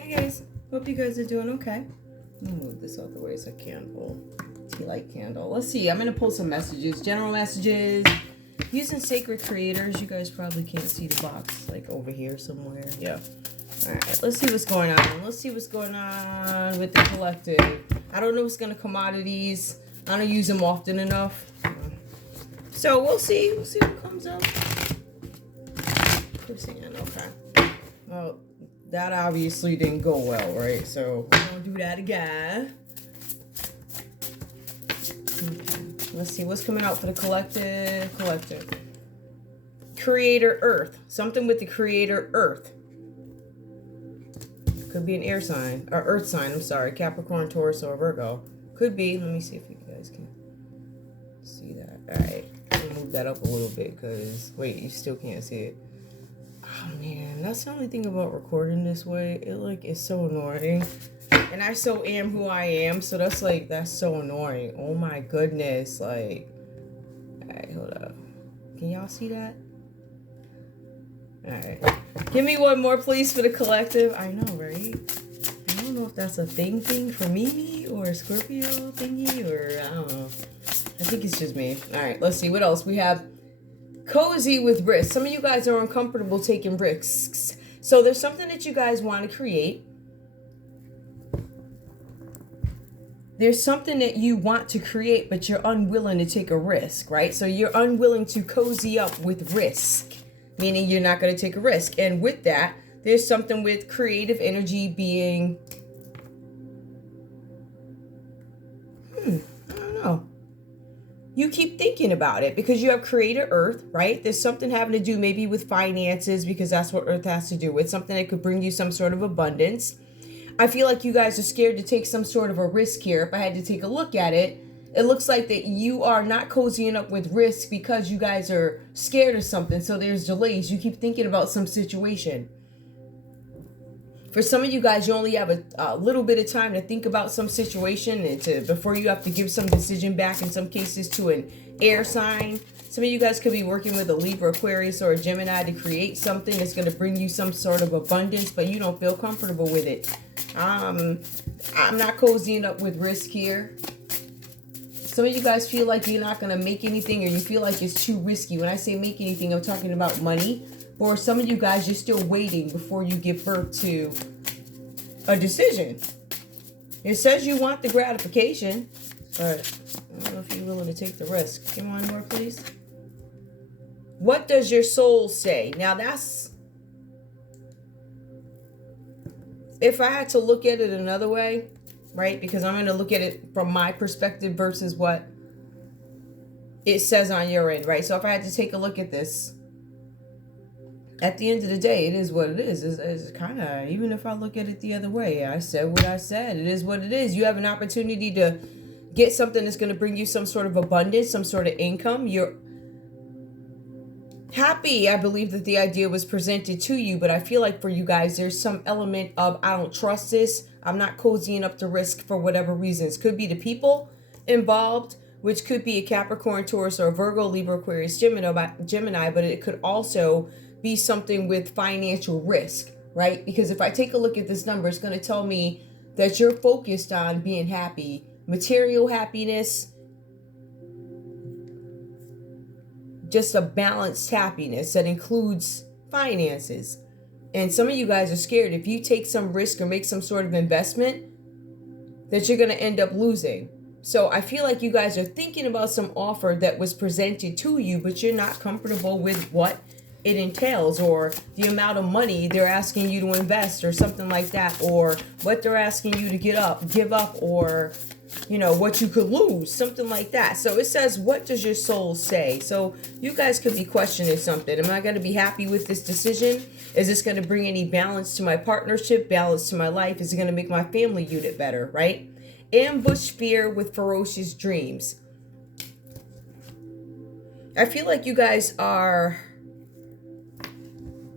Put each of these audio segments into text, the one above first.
Hi guys, hope you guys are doing okay. Let me move this out the way so I can pull tea light candle. Let's see, I'm going to pull some messages, general messages, using sacred creators. You guys probably can't see the box, like over here somewhere. Yeah. Alright, let's see what's going on. Let's see what's going on with the collective. I don't know what's going to come out of these. I don't use them often enough. So we'll see. We'll see what comes up. Okay. Well, that obviously didn't go well, right? So we won't do that again. Okay. Let's see what's coming out for the collective. Creator Earth. Something with the Creator Earth. Could be an air sign. Or earth sign, I'm sorry. Capricorn, Taurus, or Virgo. Could be. Let me see if you guys can see that. Alright. I'm gonna move that up a little bit because, wait, you still can't see it. Oh man, that's the only thing about recording this way. It is so annoying. And I so am who I am, so that's so annoying. Oh my goodness, alright, hold up. Can y'all see that? Alright. Give me one more please for the collective. I know, right? I don't know if that's a thing for me or a Scorpio thingy or I don't know. I think it's just me. Alright, let's see what else we have. Cozy with risks. Some of you guys are uncomfortable taking risks. So there's something that you guys want to create. There's something that you want to create, but you're unwilling to take a risk, right? So you're unwilling to cozy up with risk, meaning you're not going to take a risk. And with that, there's something with creative energy being, I don't know. You keep thinking about it because you have Creator Earth, right? There's something having to do maybe with finances because that's what Earth has to do with. Something that could bring you some sort of abundance. I feel like you guys are scared to take some sort of a risk here. If I had to take a look at it, it looks like that you are not cozying up with risk because you guys are scared of something. So there's delays. You keep thinking about some situation. For some of you guys, you only have a little bit of time to think about some situation and before you have to give some decision back, in some cases, to an air sign. Some of you guys could be working with a Libra, Aquarius, or a Gemini to create something that's going to bring you some sort of abundance, but you don't feel comfortable with it. I'm not cozying up with risk here. Some of you guys feel like you're not going to make anything, or you feel like it's too risky. When I say make anything, I'm talking about money. Or some of you guys, you're still waiting before you give birth to a decision. It says you want the gratification, but I don't know if you're willing to take the risk. Give me one more, please. What does your soul say? Now that's, if I had to look at it another way, right? Because I'm going to look at it from my perspective versus what it says on your end, right? So if I had to take a look at this, at the end of the day, it is what it is. It's kind of, even if I look at it the other way, I said what I said. It is what it is. You have an opportunity to get something that's going to bring you some sort of abundance, some sort of income. You're happy, I believe, that the idea was presented to you, but I feel like for you guys, there's some element of, I don't trust this. I'm not cozying up to risk for whatever reasons. Could be the people involved, which could be a Capricorn, Taurus, or a Virgo, Libra, Aquarius, Gemini, but it could also be something with financial risk, right? Because if I take a look at this number, it's going to tell me that you're focused on being happy, material happiness, just a balanced happiness that includes finances. And some of you guys are scared if you take some risk or make some sort of investment that you're going to end up losing. So I feel like you guys are thinking about some offer that was presented to you, but you're not comfortable with what it entails, or the amount of money they're asking you to invest, or something like that, or what they're asking you to give up, or what you could lose, something like that. So it says, what does your soul say? So you guys could be questioning something. Am I going to be happy with this decision? Is this going to bring any balance to my partnership, balance to my life? Is it going to make my family unit better, right? Ambush fear with ferocious dreams. I feel like you guys are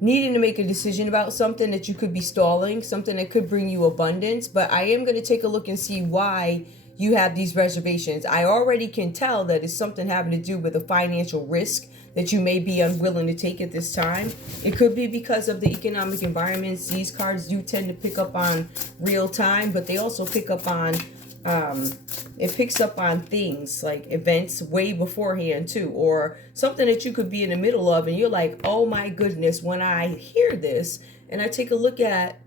needing to make a decision about something that you could be stalling, something that could bring you abundance. But I am going to take a look and see why you have these reservations. I already can tell that it's something having to do with a financial risk that you may be unwilling to take at this time. It could be because of the economic environments. These cards do tend to pick up on real time, but they also pick up on it picks up on things like events way beforehand too, or something that you could be in the middle of and you're like, oh my goodness, when I hear this and I take a look at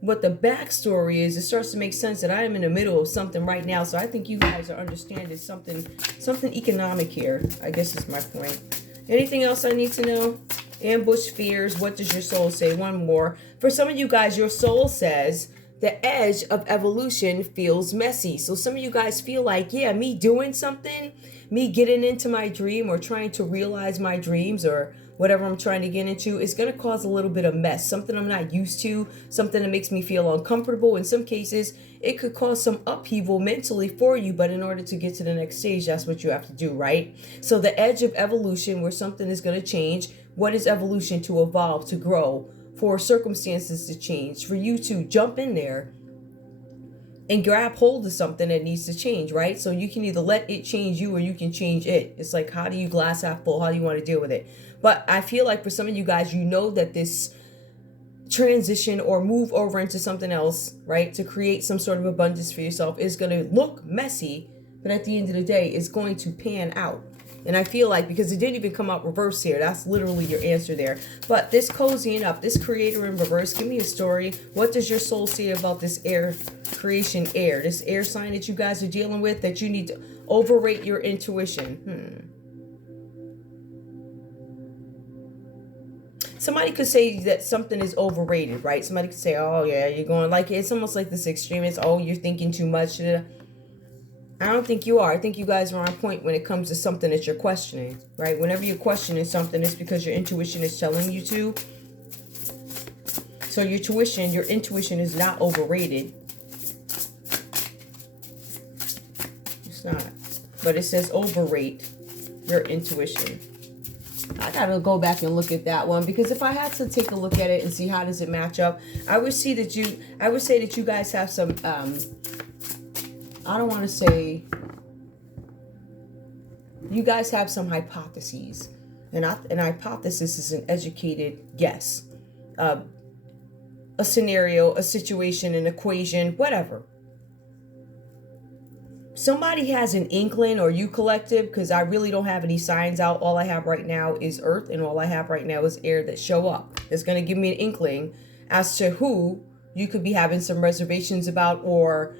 what the backstory is, it starts to make sense that I am in the middle of something right now. So I think you guys are understanding something economic here, I guess is my point. Anything else I need to know? Ambush fears. What does your soul say? One more. For some of you guys, your soul says the edge of evolution feels messy. So some of you guys feel like, yeah, me doing something, me getting into my dream or trying to realize my dreams or whatever I'm trying to get into is going to cause a little bit of mess. Something I'm not used to, something that makes me feel uncomfortable. In some cases, it could cause some upheaval mentally for you, but in order to get to the next stage, that's what you have to do, right? So the edge of evolution, where something is going to change. What is evolution? To evolve, to grow, for circumstances to change, for you to jump in there and grab hold of something that needs to change, right? So you can either let it change you or you can change it. It's like, how do you glass half full? How do you want to deal with it? But I feel like for some of you guys, you know that this transition or move over into something else, right, to create some sort of abundance for yourself is going to look messy, but at the end of the day, it's going to pan out. And I feel like, because it didn't even come out reverse here, that's literally your answer there. But this cozying up, this creator in reverse, give me a story. What does your soul say about this air creation air, this air sign that you guys are dealing with, that you need to overrate your intuition? Somebody could say that something is overrated, right? Somebody could say, oh yeah, you're going, like, it's almost like this extreme. It's, oh, you're thinking too much. I don't think you are. I think you guys are on point when it comes to something that you're questioning, right? Whenever you're questioning something, it's because your intuition is telling you to. So your intuition is not overrated. It's not. But it says overrate your intuition. I gotta go back and look at that one, because if I had to take a look at it and see how does it match up, I would say that you guys have some I don't want to say, you guys have some hypotheses. And an hypothesis is an educated guess. A scenario, a situation, an equation, whatever. Somebody has an inkling, or you collective, because I really don't have any signs out. All I have right now is earth, and all I have right now is air that show up. It's going to give me an inkling as to who you could be having some reservations about, or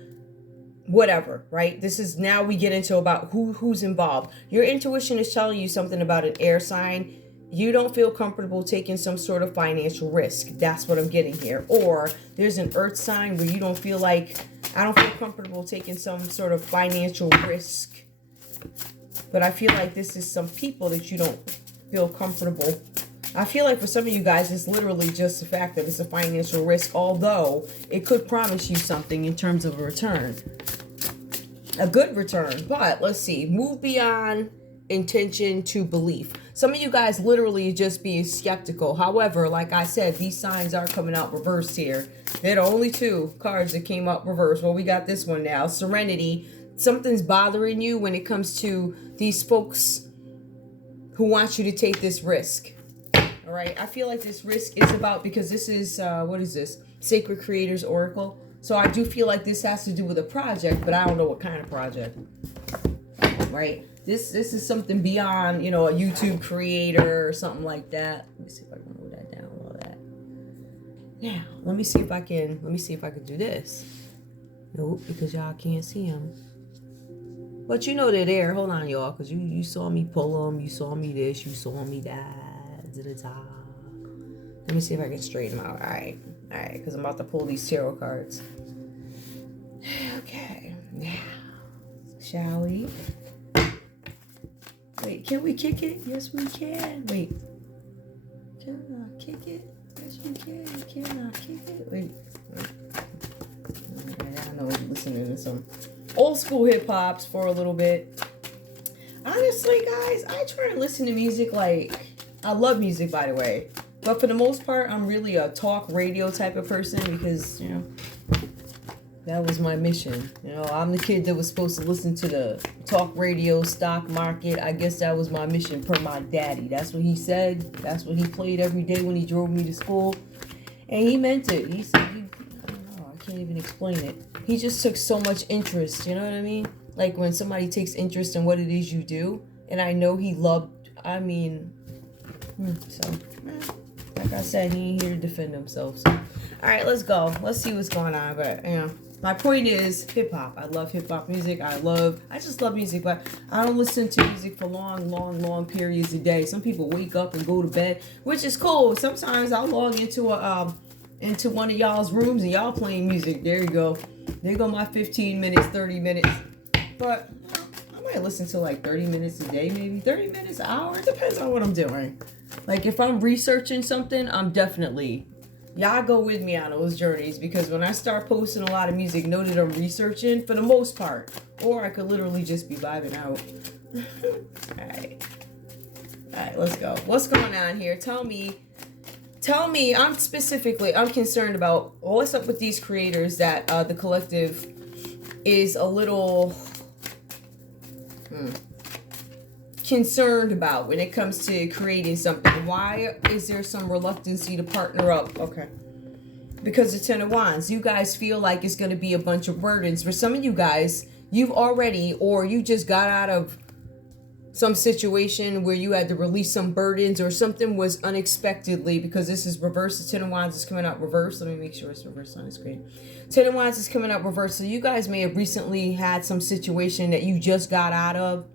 whatever, right? This is, now we get into about who's involved. Your intuition is telling you something about an air sign. You don't feel comfortable taking some sort of financial risk. That's what I'm getting here. Or there's an earth sign where you don't feel like, I don't feel comfortable taking some sort of financial risk. But I feel like this is some people that you don't feel comfortable. I feel like for some of you guys, it's literally just the fact that it's a financial risk, although it could promise you something in terms of a return. A good return. But let's see. Move beyond intention to belief. Some of you guys literally just being skeptical. However, like I said, these signs are coming out reversed here. They're the only two cards that came out reversed. Well, we got this one now. Serenity. Something's bothering you when it comes to these folks who want you to take this risk. All right. I feel like this risk is about, because this is, what is this? Sacred Creators Oracle. So I do feel like this has to do with a project, but I don't know what kind of project. Right. This is something beyond, you know, a YouTube creator or something like that. Let me see if I can move that down, all that. Now, let me see if I can do this. Nope, because y'all can't see them. But you know they're there. Hold on, y'all, because you saw me pull them. You saw me this. You saw me that. To the top. Let me see if I can straighten them out. All right, because I'm about to pull these tarot cards. Okay, now, shall we? Wait, can we kick it? Yes, we can. Wait. Can I kick it? Yes, we can. Can I kick it? Wait. I know I'm listening to some old school hip hops for a little bit. Honestly, guys, I try to listen to music like, I love music, by the way. But for the most part, I'm really a talk radio type of person because, you know, That was my mission. You know, I'm the kid that was supposed to listen to the talk radio, stock market. I guess that was my mission per my daddy. That's what he said. That's what he played every day when he drove me to school. And he meant it. He said, I don't know, I can't even explain it. He just took so much interest, you know what I mean? Like when somebody takes interest in what it is you do. And I know he loved, so, like I said, he ain't here to defend himself. So. All right, let's go. Let's see what's going on. But, you know, my point is hip hop. I love hip hop music. I just love music, but I don't listen to music for long periods a day. Some people wake up and go to bed, which is cool. Sometimes I'll log into one of y'all's rooms and y'all playing music. There you go. There go my 15 minutes, 30 minutes. But you know, I might listen to like 30 minutes a day, maybe 30 minutes, an hour. It depends on what I'm doing. Like if I'm researching something, I'm definitely, y'all go with me on those journeys, because when I start posting a lot of music, know that I'm researching for the most part, or I could literally just be vibing out. All right, let's go. What's going on here? Tell me, I'm concerned about what's up with these creators that the collective is a little concerned about when it comes to creating something. Why is there some reluctancy to partner up? Okay. Because the Ten of Wands, you guys feel like it's going to be a bunch of burdens. For some of you guys, you've already, or you just got out of some situation where you had to release some burdens, or something was unexpectedly, because this is reversed. The Ten of Wands is coming out reversed. Let me make sure it's reversed on the screen. Ten of Wands is coming out reversed. So you guys may have recently had some situation that you just got out of.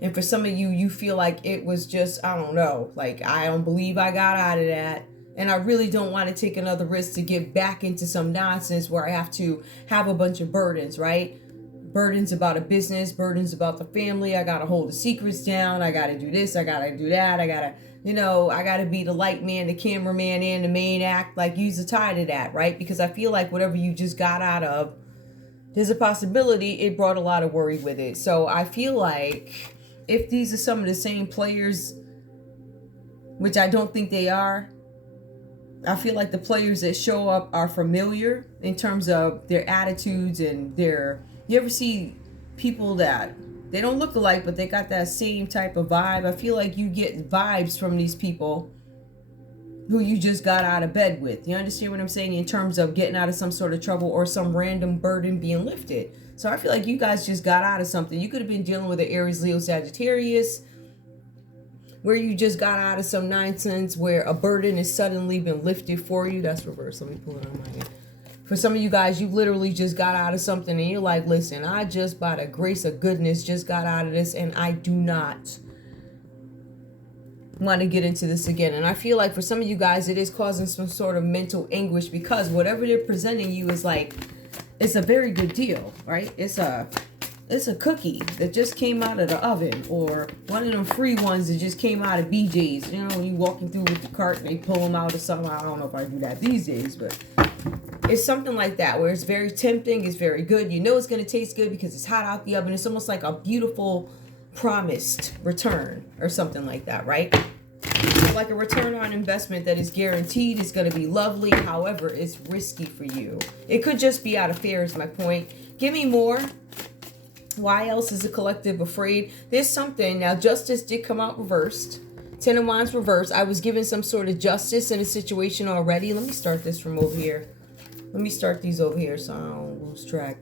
And for some of you, you feel like it was just, I don't know, like, I don't believe I got out of that. And I really don't want to take another risk to get back into some nonsense where I have to have a bunch of burdens, right? Burdens about a business, burdens about the family. I got to hold the secrets down. I got to do this. I got to do that. I got to be the light man, the cameraman, and the main act. Like, use the tie to that, right? Because I feel like whatever you just got out of, there's a possibility it brought a lot of worry with it. So I feel like if these are some of the same players, which I don't think they are, I feel like the players that show up are familiar in terms of their attitudes and their, you ever see people that they don't look alike, but they got that same type of vibe? I feel like you get vibes from these people who you just got out of bed with. You understand what I'm saying? In terms of getting out of some sort of trouble or some random burden being lifted. So I feel like you guys just got out of something. You could have been dealing with an Aries, Leo, Sagittarius, where you just got out of some nonsense where a burden has suddenly been lifted for you. That's reverse. Let me pull it on my end. For some of you guys, you literally just got out of something and you're like, listen, I just, by the grace of goodness, just got out of this, and I do not want to get into this again. And I feel like for some of you guys, it is causing some sort of mental anguish, because whatever they're presenting you is like, it's a very good deal, right? It's a cookie that just came out of the oven, or one of them free ones that just came out of BJ's. You know, you walking through with the cart and they pull them out or something. I don't know if I do that these days, but it's something like that where it's very tempting. It's very good. You know it's going to taste good because it's hot out the oven. It's almost like a beautiful promised return or something like that, right? Like a return on investment that is guaranteed. It's going to be lovely. However, it's risky for you. It could just be out of fear, is my point. Give me more. Why else is the collective afraid? There's something. Now, justice did come out reversed. Ten of Wands reversed. I was given some sort of justice in a situation already. Let me start this from over here. Let me start these over here so I don't lose track.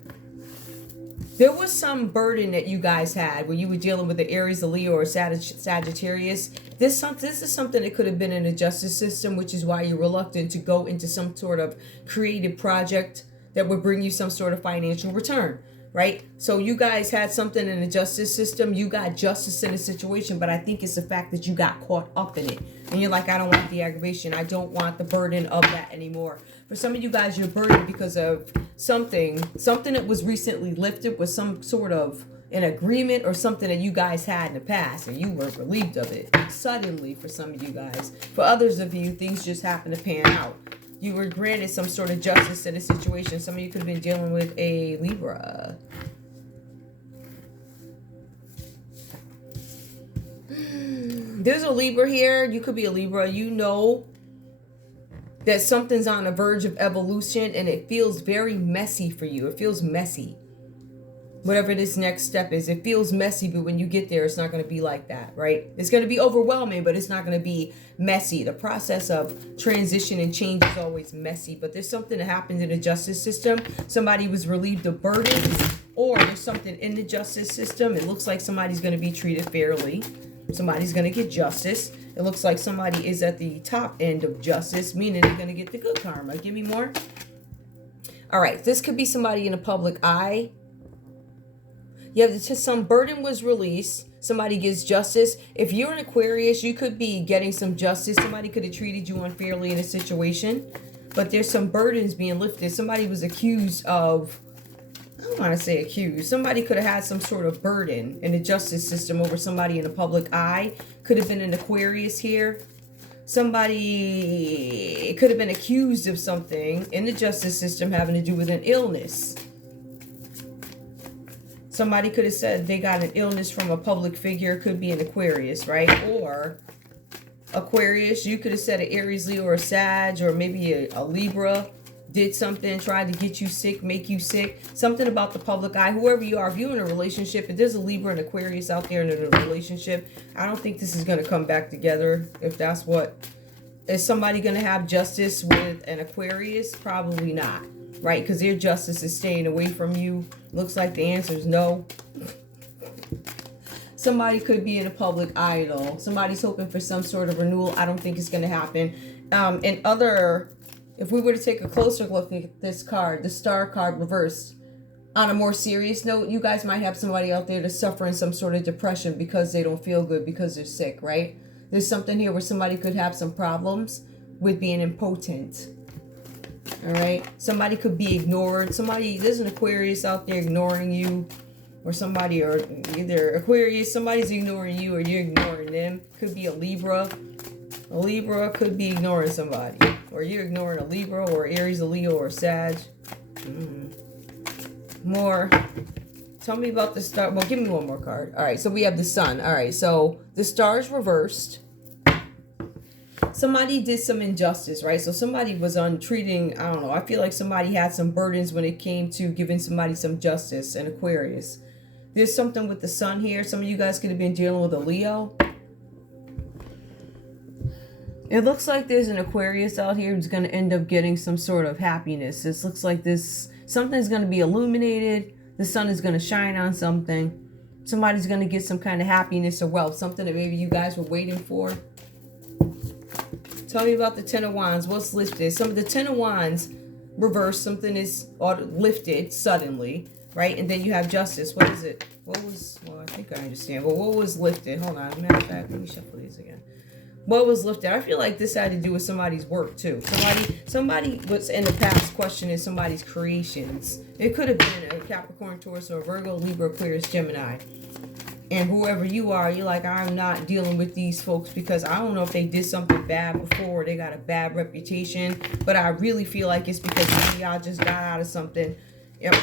There was some burden that you guys had when you were dealing with the Aries, a Leo, or Sagittarius. This is something that could have been in the justice system, which is why you're reluctant to go into some sort of creative project that would bring you some sort of financial return, right? So you guys had something in the justice system. You got justice in a situation, but I think it's the fact that you got caught up in it. And you're like, I don't want the aggravation. I don't want the burden of that anymore. For some of you guys, you're burdened because of something that was recently lifted, with some sort of an agreement or something that you guys had in the past, and you were relieved of it suddenly for some of you guys. For others of you, things just happen to pan out. You were granted some sort of justice in a situation. Some of you could have been dealing with a Libra. There's a Libra here. You could be a Libra. You know that something's on the verge of evolution and it feels very messy for you. It feels messy. Whatever this next step is, it feels messy, but when you get there, it's not going to be like that, right? It's going to be overwhelming, but it's not going to be messy. The process of transition and change is always messy, but there's something that happened in the justice system. Somebody was relieved of burdens, or there's something in the justice system. It looks like somebody's going to be treated fairly. Somebody's going to get justice. It looks like somebody is at the top end of justice, meaning they're going to get the good karma. Give me more. All right, this could be somebody in the public eye. You have some burden was released. Somebody gets justice. If you're an Aquarius, you could be getting some justice. Somebody could have treated you unfairly in a situation, but there's some burdens being lifted. Somebody was accused of, I don't want to say accused. Somebody could have had some sort of burden in the justice system over somebody in the public eye. Could have been an Aquarius here. Somebody could have been accused of something in the justice system having to do with an illness. Somebody could have said they got an illness from a public figure. Could be an Aquarius, right? Or Aquarius, you could have said an Aries, Leo, or a Sag, or maybe a Libra did something, tried to get you sick, make you sick. Something about the public eye. Whoever you are, if you're in a relationship, if there's a Libra and Aquarius out there in a relationship, I don't think this is going to come back together. If that's what... Is somebody going to have justice with an Aquarius? Probably not. Right? Because their justice is staying away from you. Looks like the answer is no. Somebody could be in a public eye, though. Somebody's hoping for some sort of renewal. I don't think it's going to happen. If we were to take a closer look at this card, the Star card reversed, on a more serious note, you guys might have somebody out there that's suffering some sort of depression because they don't feel good, because they're sick, right? There's something here where somebody could have some problems with being impotent. All right, somebody could be ignored. There's an Aquarius out there ignoring you, or somebody, or either Aquarius, somebody's ignoring you, or you're ignoring them. Could be a Libra. A Libra could be ignoring somebody, or you're ignoring a Libra, or Aries, a Leo, or Sag. More. Tell me about the star. Well, give me one more card. All right, so we have the Sun. All right, so the Star's reversed. Somebody did some injustice, right? So somebody was treating, I don't know, I feel like somebody had some burdens when it came to giving somebody some justice, an Aquarius. There's something with the Sun here. Some of you guys could have been dealing with a Leo. It looks like there's an Aquarius out here who's going to end up getting some sort of happiness. This looks like something's going to be illuminated. The sun is going to shine on something. Somebody's going to get some kind of happiness or wealth. Something that maybe you guys were waiting for. Tell me about the Ten of Wands. What's lifted? Some of the Ten of Wands reversed. Something is lifted suddenly, right? And then you have justice. What is it? Well, I think I understand. But what was lifted? Hold on. Matter of fact, let me shuffle these again. What was lifted? I feel like this had to do with somebody's work too. Somebody was in the past questioning somebody's creations. It could have been a Capricorn, Taurus, or Virgo, Libra, Aquarius, Gemini. And whoever you are, you're like, I'm not dealing with these folks because I don't know if they did something bad before or they got a bad reputation. But I really feel like it's because some of y'all just got out of something. Yep.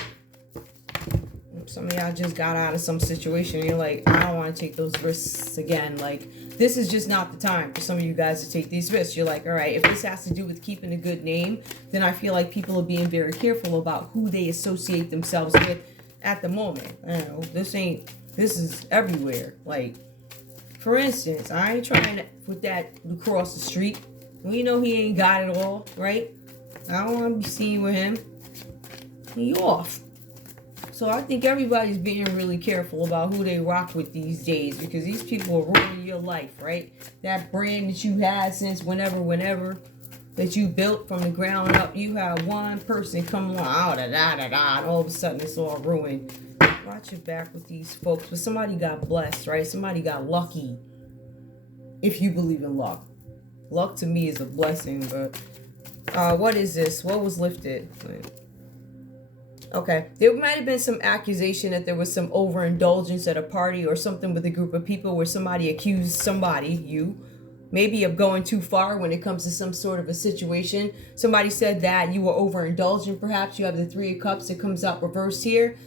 Some of y'all just got out of some situation. And you're like, I don't want to take those risks again. Like, this is just not the time for some of you guys to take these risks. You're like, all right, if this has to do with keeping a good name, then I feel like people are being very careful about who they associate themselves with at the moment. I don't know, this is everywhere. Like, for instance, I ain't trying to with that across the street. We know he ain't got it all, right? I don't want to be seen with him. He off. So I think everybody's being really careful about who they rock with these days, because these people are ruining your life, right? That brand that you had since whenever that you built from the ground up, you have one person come along, and all of a sudden it's all ruined. Watch your back with these folks. But somebody got blessed, right? Somebody got lucky. If you believe in luck. Luck to me is a blessing, but what is this? What was lifted? Okay, there might have been some accusation that there was some overindulgence at a party or something with a group of people where somebody accused somebody, you, maybe of going too far when it comes to some sort of a situation. Somebody said that you were overindulgent, perhaps. You have the Three of Cups that comes out reversed here.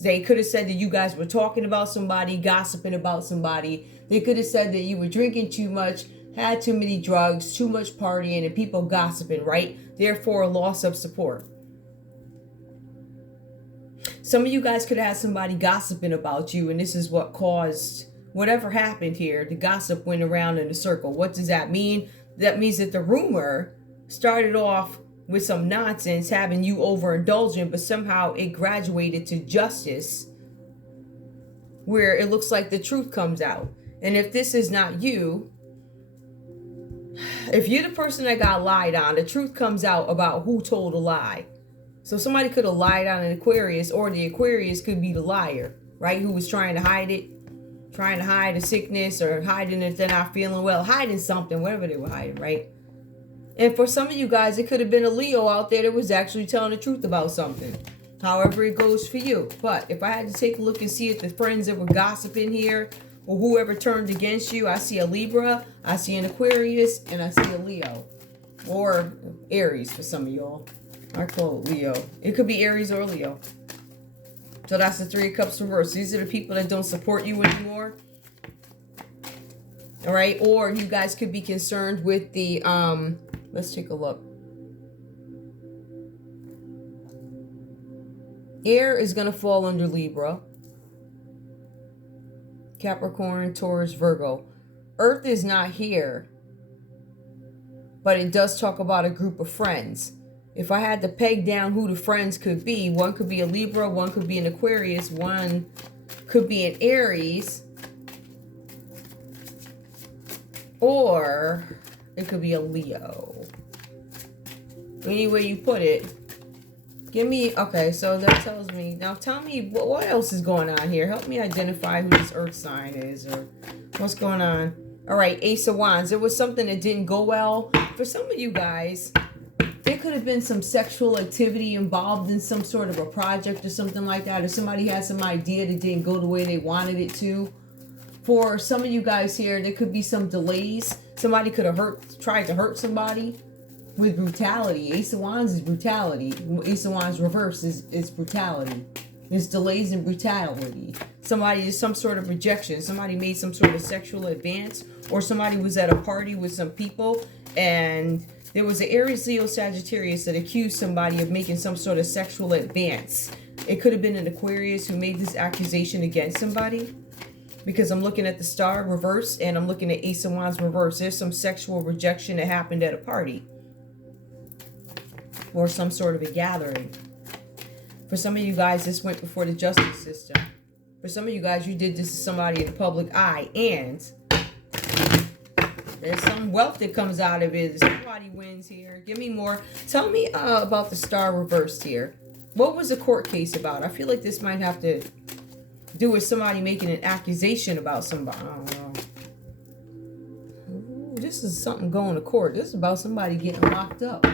They could have said that you guys were talking about somebody, gossiping about somebody. They could have said that you were drinking too much, had too many drugs, too much partying, and people gossiping, right? Therefore, a loss of support. Some of you guys could have somebody gossiping about you, and this is what caused whatever happened here. The gossip went around in a circle. What does that mean? That means that the rumor started off with some nonsense, having you overindulging, but somehow it graduated to justice, where it looks like the truth comes out. And if this is not you, if you're the person that got lied on, the truth comes out about who told a lie. So somebody could have lied on an Aquarius, or the Aquarius could be the liar, right? Who was trying to hide it, trying to hide a sickness, or hiding if they're not feeling well, hiding something, whatever they were hiding, right? And for some of you guys, it could have been a Leo out there that was actually telling the truth about something. However it goes for you. But if I had to take a look and see if the friends that were gossiping here, or whoever turned against you, I see a Libra, I see an Aquarius, and I see a Leo. Or Aries for some of y'all. I call it Leo. It could be Aries or Leo. So that's the Three of Cups reversed. These are the people that don't support you anymore. All right. Or you guys could be concerned with the, let's take a look. Air is going to fall under Libra. Capricorn, Taurus, Virgo. Earth is not here. But it does talk about a group of friends. If I had to peg down who the friends could be, one could be a Libra, one could be an Aquarius, one could be an Aries, or it could be a Leo. Any way you put it. Give me, okay, so that tells me, now tell me what else is going on here. Help me identify who this earth sign is, or what's going on. All right, Ace of Wands. It was something that didn't go well. For some of you guys, there could have been some sexual activity involved in some sort of a project or something like that. Or somebody had some idea that didn't go the way they wanted it to. For some of you guys here, there could be some delays. Somebody could have tried to hurt somebody with brutality. Ace of Wands is brutality. Ace of Wands reverse is brutality. There's delays in brutality. Somebody is some sort of rejection. Somebody made some sort of sexual advance. Or somebody was at a party with some people and there was an Aries, Leo, Sagittarius that accused somebody of making some sort of sexual advance. It could have been an Aquarius who made this accusation against somebody. Because I'm looking at the Star reverse and I'm looking at Ace of Wands reverse. There's some sexual rejection that happened at a party. Or some sort of a gathering. For some of you guys, this went before the justice system. For some of you guys, you did this to somebody in the public eye. And there's some wealth that comes out of it. Somebody wins here. Give me more. Tell me about the Star reversed here. What was the court case about? I feel like this might have to do with somebody making an accusation about somebody. I don't know. Ooh, this is something going to court. This is about somebody getting locked up.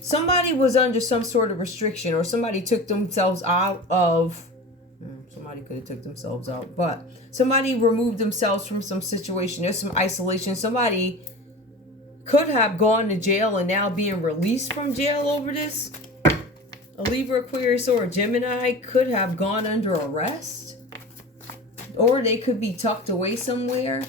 Somebody was under some sort of restriction, or somebody took themselves out of... Somebody could have took themselves out, but somebody removed themselves from some situation. There's some isolation. Somebody could have gone to jail and now being released from jail over this. A Libra, Aquarius, or a Gemini could have gone under arrest. Or they could be tucked away somewhere.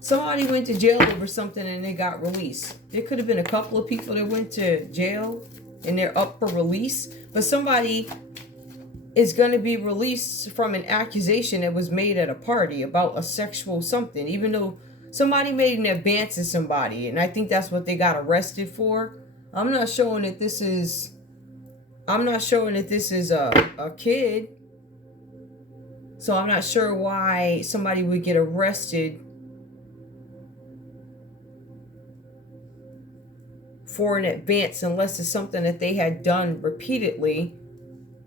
Somebody went to jail over something and they got released. There could have been a couple of people that went to jail and they're up for release. But somebody is going to be released from an accusation that was made at a party about a sexual something. Even though somebody made an advance to somebody. And I think that's what they got arrested for. I'm not showing that this is a kid. So I'm not sure why somebody would get arrested for an advance unless it's something that they had done repeatedly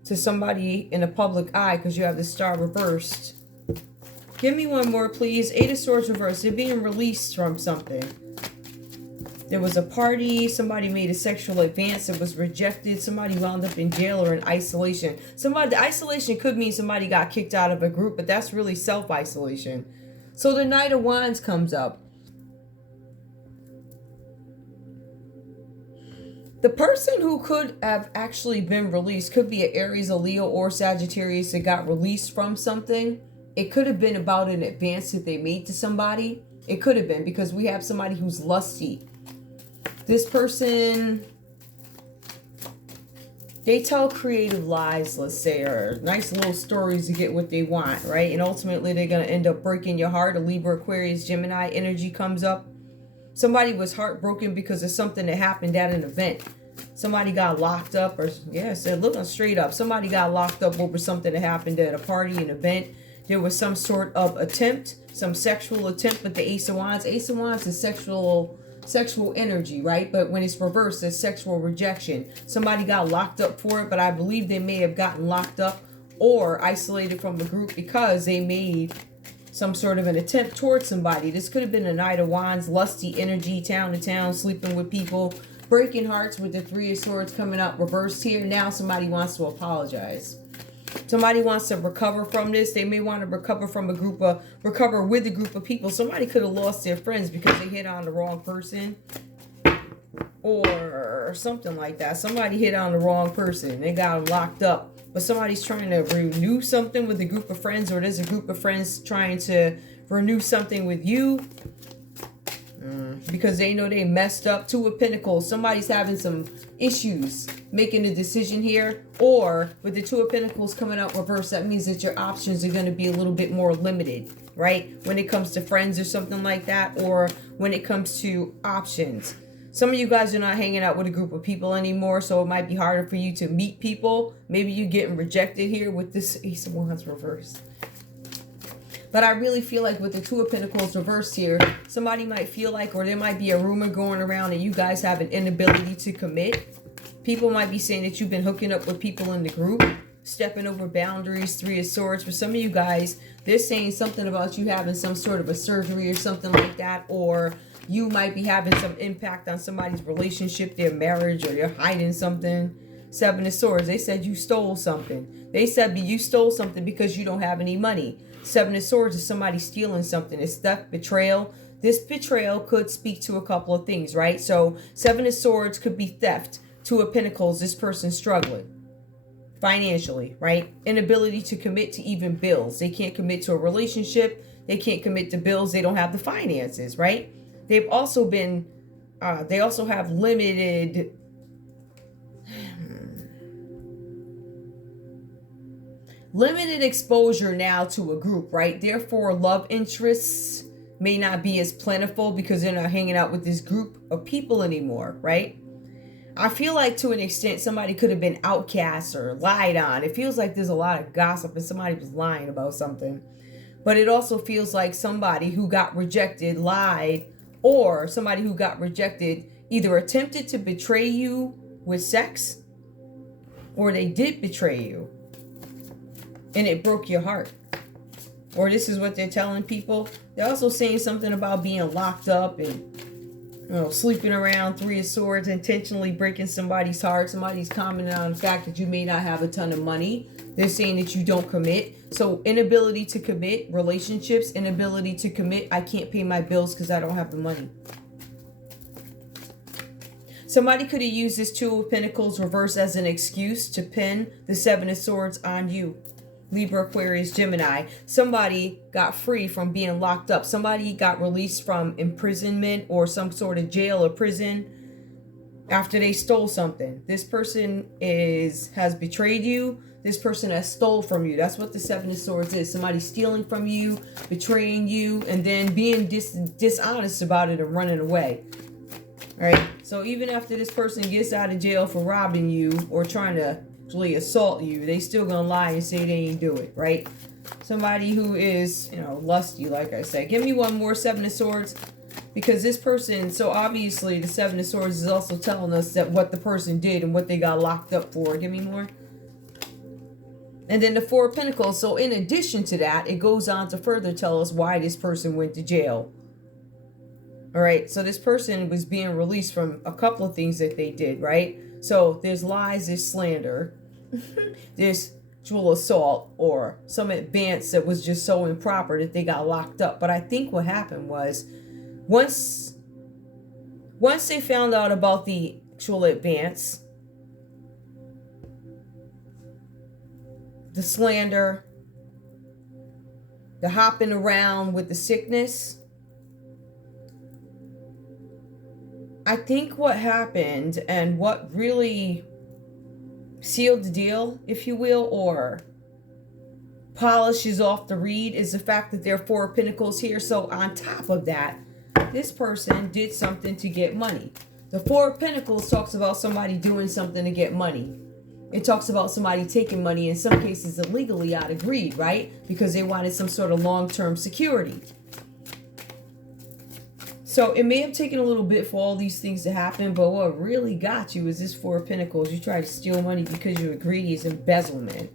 to somebody in a public eye, because you have the Star reversed. Give me one more, please. Eight of Swords reversed. They're being released from something. There was a party. Somebody made a sexual advance that was rejected. Somebody wound up in jail or in isolation. The isolation could mean somebody got kicked out of a group, but that's really self-isolation. So the Knight of Wands comes up. The person who could have actually been released could be an Aries, a Leo, or Sagittarius that got released from something. It could have been about an advance that they made to somebody. It could have been because we have somebody who's lusty. This person, they tell creative lies, let's say, or nice little stories to get what they want, right? And ultimately, they're going to end up breaking your heart. A Libra, Aquarius, Gemini energy comes up. Somebody was heartbroken because of something that happened at an event. Somebody got locked up, or said, looking straight up. Somebody got locked up over something that happened at a party, an event. There was some sort of attempt, some sexual attempt with the Ace of Wands. Ace of Wands is sexual energy, right? But when it's reversed, it's sexual rejection. Somebody got locked up for it, but I believe they may have gotten locked up or isolated from the group because they made some sort of an attempt towards somebody. This could have been a Knight of Wands, lusty energy, town to town, sleeping with people, breaking hearts with the Three of Swords coming up reversed here. Now somebody wants to apologize. Somebody wants to recover from this. They may want to recover from recover with a group of people. Somebody could have lost their friends because they hit on the wrong person or something like that. Somebody hit on the wrong person. They got them locked up. But somebody's trying to renew something with a group of friends, or there's a group of friends trying to renew something with you because they know they messed up. Two of Pentacles. Somebody's having some issues making a decision here, or with the Two of Pentacles coming out reverse, that means that your options are going to be a little bit more limited, right? When it comes to friends or something like that, or when it comes to options. Some of you guys are not hanging out with a group of people anymore, so it might be harder for you to meet people. Maybe you're getting rejected here with this Ace of Wands reversed. But I really feel like with the Two of Pentacles reversed here, somebody might feel like, or there might be a rumor going around that you guys have an inability to commit. People might be saying that you've been hooking up with people in the group, stepping over boundaries. Three of Swords. For some of you guys, they're saying something about you having some sort of a surgery or something like that, or you might be having some impact on somebody's relationship, their marriage, or you're hiding something. Seven of Swords. They said you stole something. They said you stole something because you don't have any money. Seven of Swords is somebody stealing something. It's theft, betrayal. This betrayal could speak to a couple of things, right? So Seven of Swords could be theft. Two of Pentacles, this person's struggling financially, right? Inability to commit to even bills. They can't commit to a relationship. They can't commit to bills. They don't have the finances, right? They've also been, they also have limited exposure now to a group, right? Therefore, love interests may not be as plentiful because they're not hanging out with this group of people anymore, right? I feel like to an extent somebody could have been outcast or lied on. It feels like there's a lot of gossip and somebody was lying about something. But it also feels like somebody who got rejected lied, or somebody who got rejected either attempted to betray you with sex, or they did betray you and it broke your heart. Or this is what they're telling people. They're also saying something about being locked up and, you know, sleeping around. Three of Swords, intentionally breaking somebody's heart. Somebody's commenting on the fact that you may not have a ton of money. They're saying that you don't commit. So inability to commit, relationships, inability to commit. I can't pay my bills because I don't have the money. Somebody could have used this Two of Pentacles reverse as an excuse to pin the Seven of Swords on you. Libra, Aquarius, Gemini. Somebody got free from being locked up. Somebody got released from imprisonment or some sort of jail or prison after they stole something. This person has betrayed you. This person has stole from you. That's what the Seven of Swords is. Somebody stealing from you, betraying you, and then being dishonest about it and running away. All right. So even after this person gets out of jail for robbing you or trying to actually assault you, they still gonna lie and say they ain't do it, right? Somebody who is, you know, lusty, like I said. Give me one more Seven of Swords, because this person, so obviously the Seven of Swords is also telling us that what the person did and what they got locked up for. Give me more. And then the Four of Pentacles. So in addition to that, it goes on to further tell us why this person went to jail. All right, so this person was being released from a couple of things that they did, right? So there's lies, there's slander, there's sexual assault, or some advance that was just so improper that they got locked up. But I think what happened was once they found out about the sexual advance, the slander, the hopping around with the sickness. I think what happened and what really sealed the deal, if you will, or polishes off the reed, is the fact that there are 4 of Pentacles here. So on top of that, this person did something to get money. The 4 of Pentacles talks about somebody doing something to get money. It talks about somebody taking money, in some cases illegally, out of greed, right? Because they wanted some sort of long-term security. So it may have taken a little bit for all these things to happen, but what really got you is this 4 of Pentacles. You tried to steal money because you were greedy. Is embezzlement.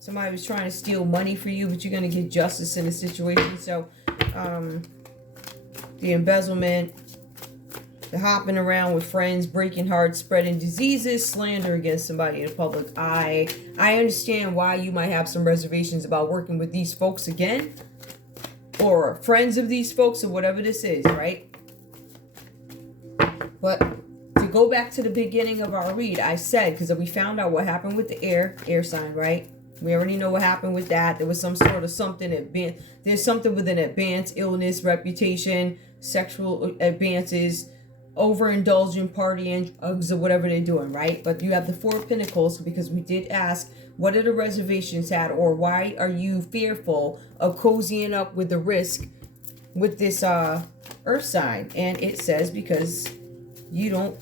Somebody was trying to steal money for you, but you're going to get justice in the situation. So the embezzlement, the hopping around with friends, breaking hearts, spreading diseases, slander against somebody in the public eye. I understand why you might have some reservations about working with these folks again, or friends of these folks, or whatever this is, right? But to go back to the beginning of our read, I said, because we found out what happened with the air sign, right? We already know what happened with that. There was some sort of something, there's something with an advanced illness, reputation, sexual advances, overindulgent, partying, drugs, or whatever they're doing, right? But you have the 4 of Pentacles, because we did ask, what are the reservations had, or why are you fearful of cozying up with the risk with this earth sign? And it says because you don't,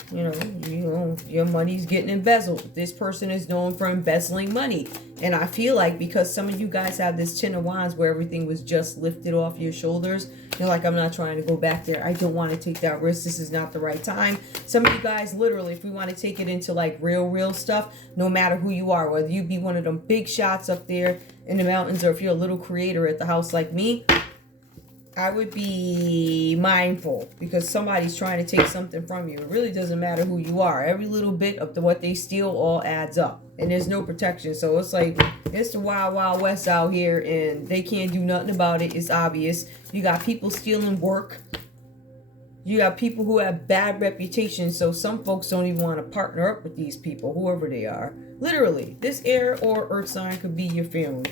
your money's getting embezzled. This person is known for embezzling money. And I feel like because some of you guys have this 10 of Wands where everything was just lifted off your shoulders, you're like, I'm not trying to go back there. I don't want to take that risk. This is not the right time. Some of you guys, literally, if we want to take it into like real stuff, no matter who you are, whether you be one of them big shots up there in the mountains, or if you're a little creator at the house like me, I would be mindful, because somebody's trying to take something from you. It really doesn't matter who you are. Every little bit of what they steal all adds up. And there's no protection. So it's like, it's the wild, wild west out here, and they can't do nothing about it. It's obvious. You got people stealing work. You got people who have bad reputations. So some folks don't even want to partner up with these people, whoever they are. Literally, this air or earth sign could be your family.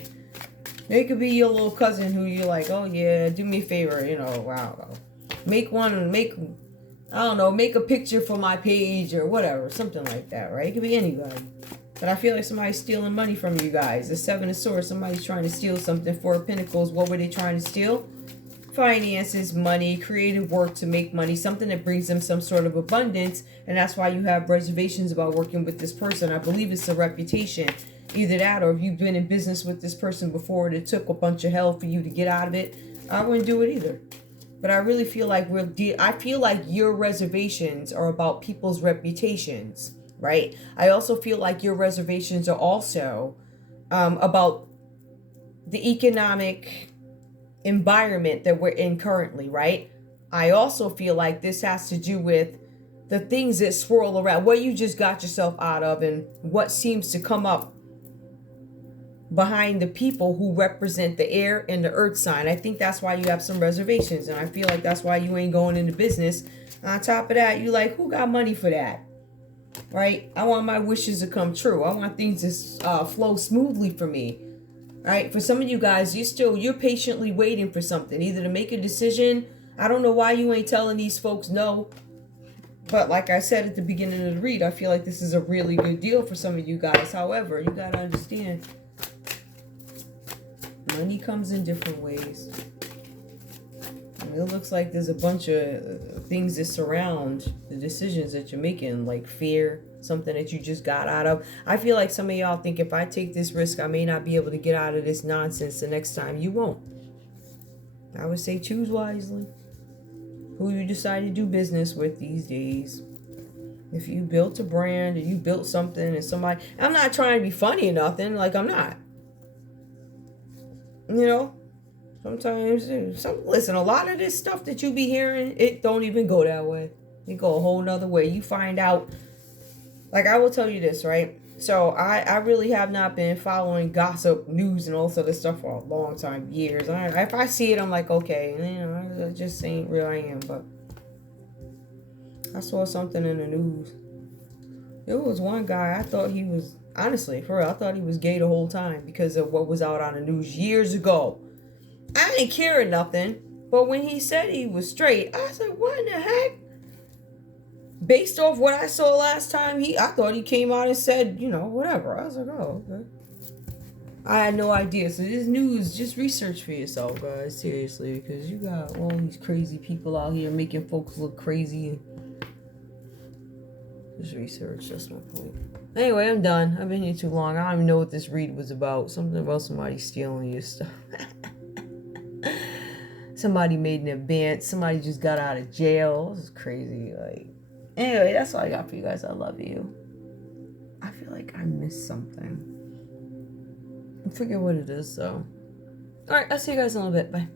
They could be your little cousin who you're like, oh yeah, do me a favor, wow. Make a picture for my page or whatever, something like that, right? It could be anybody. But I feel like somebody's stealing money from you guys. The 7 of Swords, somebody's trying to steal something. 4 of Pentacles, what were they trying to steal? Finances, money, creative work to make money, something that brings them some sort of abundance. And that's why you have reservations about working with this person. I believe it's a reputation. Either that, or if you've been in business with this person before and it took a bunch of hell for you to get out of it, I wouldn't do it either. But I really feel like I feel like your reservations are about people's reputations, right? I also feel like your reservations are also about the economic environment that we're in currently, right? I also feel like this has to do with the things that swirl around, what you just got yourself out of, and what seems to come up behind the people who represent the air and the earth sign. I think that's why you have some reservations, and I feel like that's why you ain't going into business. On top of that, you like, who got money for that? Right? I want my wishes to come true. I want things to flow smoothly for me. Right? For some of you guys, you're patiently waiting for something, either to make a decision. I don't know why you ain't telling these folks no. But like I said at the beginning of the read, I feel like this is a really good deal for some of you guys. However, you got to understand, money comes in different ways. And it looks like there's a bunch of things that surround the decisions that you're making, like fear, something that you just got out of. I feel like some of y'all think, if I take this risk, I may not be able to get out of this nonsense the next time. You won't. I would say choose wisely who you decide to do business with these days. If you built a brand, or you built something, and somebody, I'm not trying to be funny or nothing, like I'm not. Sometimes, listen, a lot of this stuff that you be hearing, it don't even go that way. It go a whole nother way. You find out, like, I will tell you this, right? So I really have not been following gossip news and all sort of stuff for a long time, years. If I see it, I'm like, okay, it just ain't real. I am, but I saw something in the news. There was one guy, I thought he was, honestly, for real, I thought he was gay the whole time because of what was out on the news years ago. I didn't care or nothing, but when he said he was straight, I said, what in the heck? Based off what I saw last time, I thought he came out and said, whatever. I was like, oh, okay. I had no idea. So this news, just research for yourself, guys. Seriously, because you got all these crazy people out here making folks look crazy. Just research. That's my point. Anyway, I'm done. I've been here too long. I don't even know what this read was about. Something about somebody stealing your stuff. Somebody made an advance. Somebody just got out of jail. This is crazy. Anyway, that's all I got for you guys. I love you. I feel like I missed something. I forget what it is, though. Alright, I'll see you guys in a little bit. Bye.